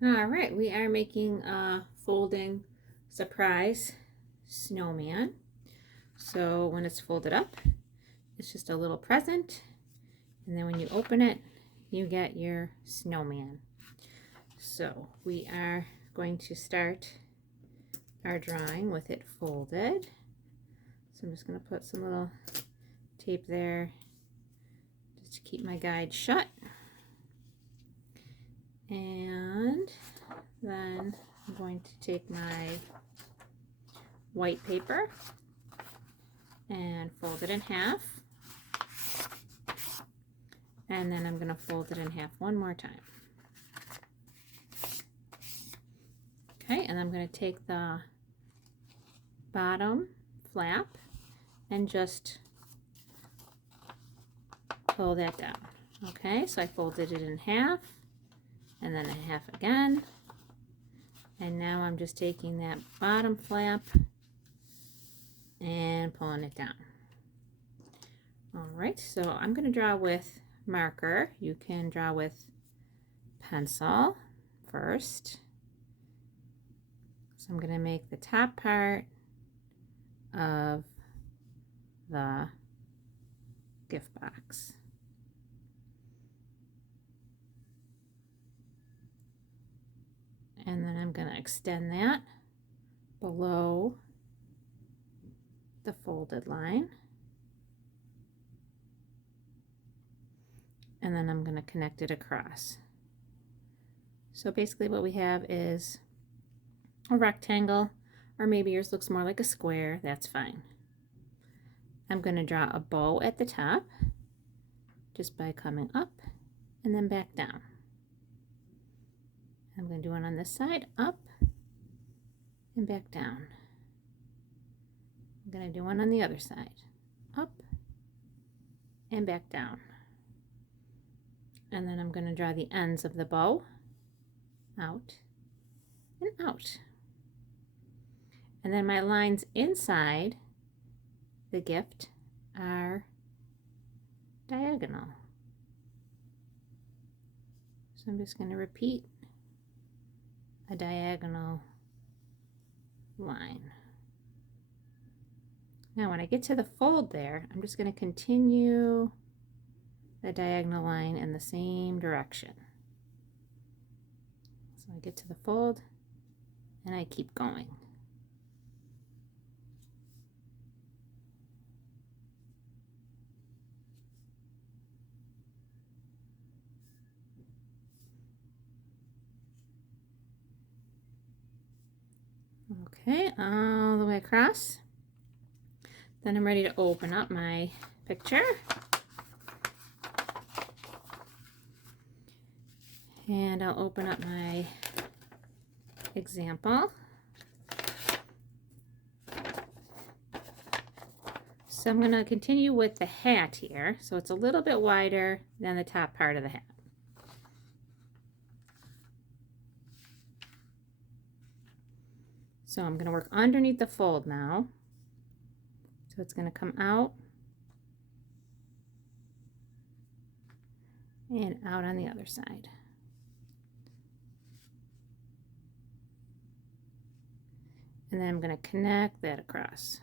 All right, we are making a folding surprise snowman. So when it's folded up, it's just a little present, and then when you open it, you get your snowman. So we are going to start our drawing with it folded. So I'm just going to put some little tape there just to keep my guide shut. And then I'm going to take my white paper and fold it in half. And then I'm going to fold it in half one more time. Okay, and I'm going to take the bottom flap and just pull that down. Okay, so I folded it in half and then a half again. And now I'm just taking that bottom flap and pulling it down. All right, so I'm going to draw with marker. You can draw with pencil first. So I'm going to make the top part of the gift box. And then I'm going to extend that below the folded line. And then I'm going to connect it across. So basically what we have is a rectangle, or maybe yours looks more like a square. That's fine. I'm going to draw a bow at the top just by coming up and then back down. I'm going to do one on this side, up and back down. I'm going to do one on the other side, up and back down. And then I'm going to draw the ends of the bow out and out. And then my lines inside the gift are diagonal. So I'm just going to repeat a diagonal line. Now when I get to the fold there, I'm just going to continue the diagonal line in the same direction. So I get to the fold and I keep going. Okay, all the way across. Then I'm ready to open up my picture. And I'll open up my example. So I'm going to continue with the hat here. So it's a little bit wider than the top part of the hat. So I'm going to work underneath the fold now. So it's going to come out and out on the other side. And then I'm going to connect that across.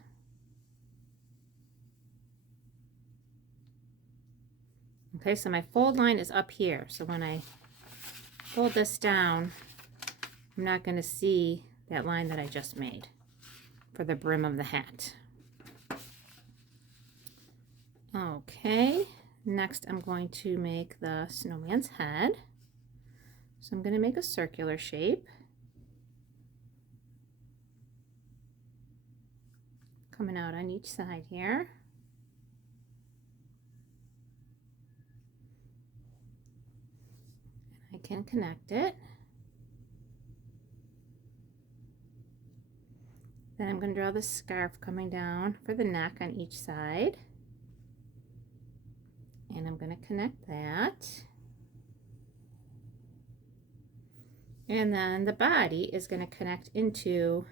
Okay, so my fold line is up here. So when I fold this down, I'm not going to see that line that I just made for the brim of the hat. Okay, next I'm going to make the snowman's head. So I'm going to make a circular shape. Coming out on each side here. I can connect it. Then I'm going to draw the scarf coming down for the neck on each side. And I'm going to connect that. And then the body is going to connect into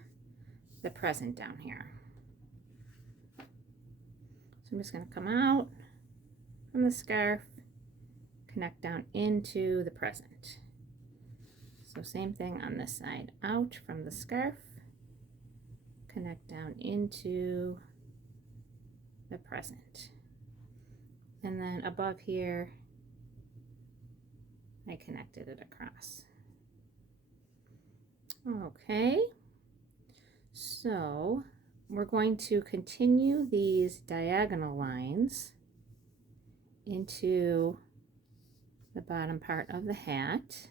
the present down here. So I'm just going to come out from the scarf, connect down into the present. So same thing on this side, out from the scarf, connect down into the present. And then above here, I connected it across. Okay, so we're going to continue these diagonal lines into the bottom part of the hat.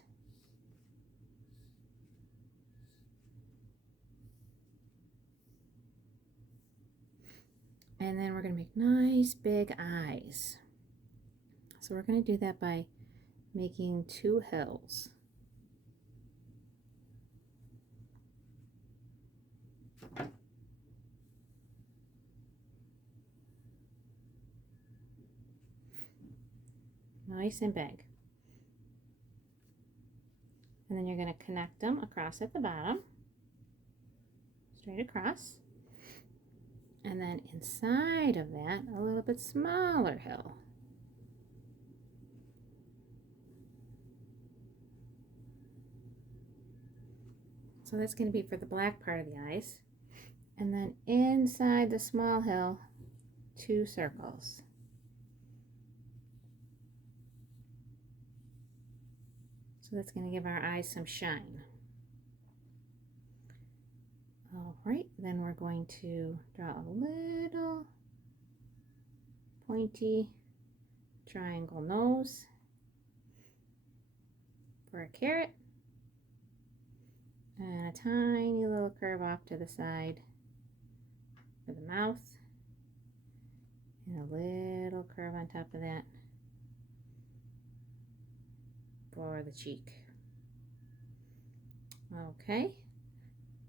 And then we're going to make nice big eyes. So we're going to do that by making 2 hills. Nice and big. And then you're going to connect them across at the bottom, straight across. And then inside of that, a little bit smaller hill. So that's going to be for the black part of the eyes. And then inside the small hill, 2 circles. So that's going to give our eyes some shine. All right, then we're going to draw a little pointy triangle nose for a carrot, and a tiny little curve off to the side for the mouth, and a little curve on top of that for the cheek. Okay,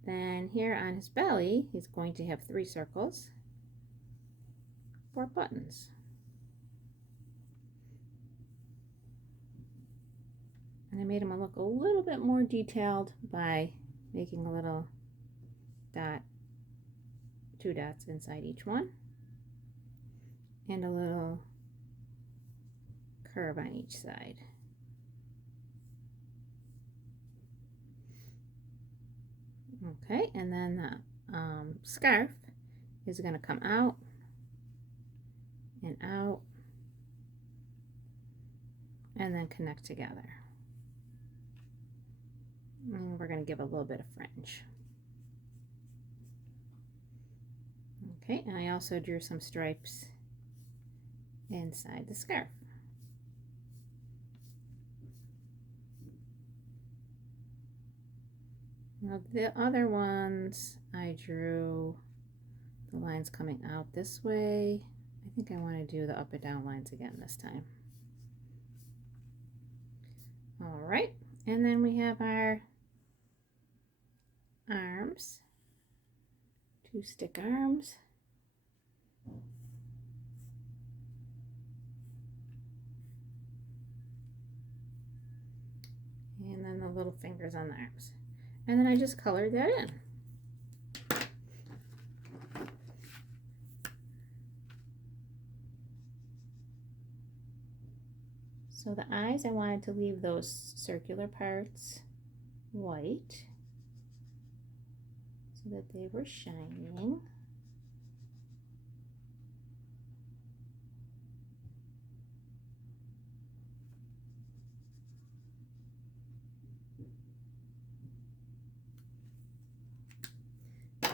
then here on his belly, he's going to have 3 circles for buttons. And I made him look a little bit more detailed by making a little dot, 2 dots inside each one, and a little curve on each side. Okay, and then the scarf is going to come out and out and then connect together. And we're going to give a little bit of fringe. Okay, and I also drew some stripes inside the scarf. Now the other ones, I drew the lines coming out this way. I think I want to do the up and down lines again this time. All right, and then we have our arms, 2 stick arms. And then the little fingers on the arms. And then I just colored that in. So the eyes, I wanted to leave those circular parts white so that they were shining.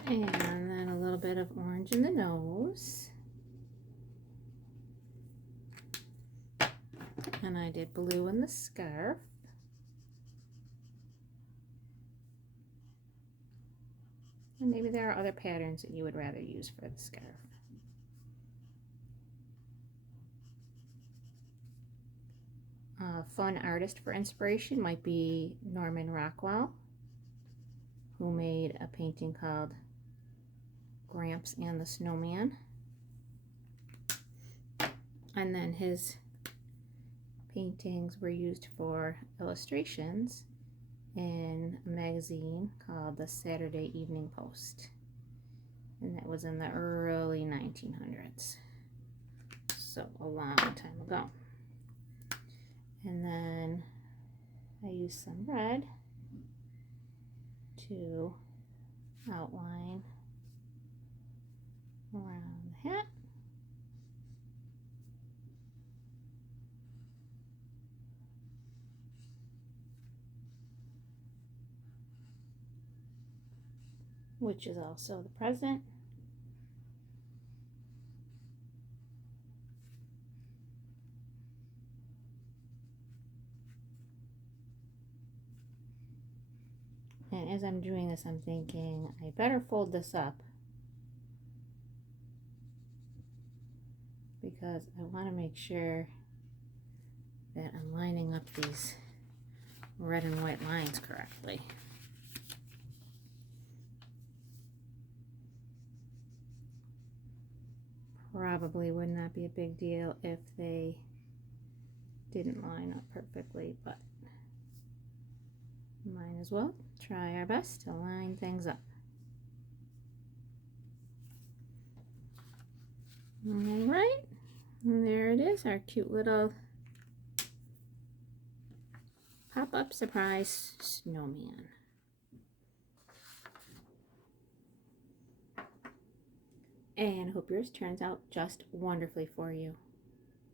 And then a little bit of orange in the nose. And I did blue in the scarf. And maybe there are other patterns that you would rather use for the scarf. A fun artist for inspiration might be Norman Rockwell, who made a painting called Gramps and the Snowman. And then his paintings were used for illustrations in a magazine called the Saturday Evening Post. And that was in the early 1900s. So a long time ago. And then I used some red to outline around the hat. Which is also the present. And as I'm doing this, I'm thinking I better fold this up because I want to make sure that I'm lining up these red and white lines correctly. Probably would not be a big deal if they didn't line up perfectly, but might as well try our best to line things up. All right, and there it is, our cute little pop-up surprise snowman. And I hope yours turns out just wonderfully for you.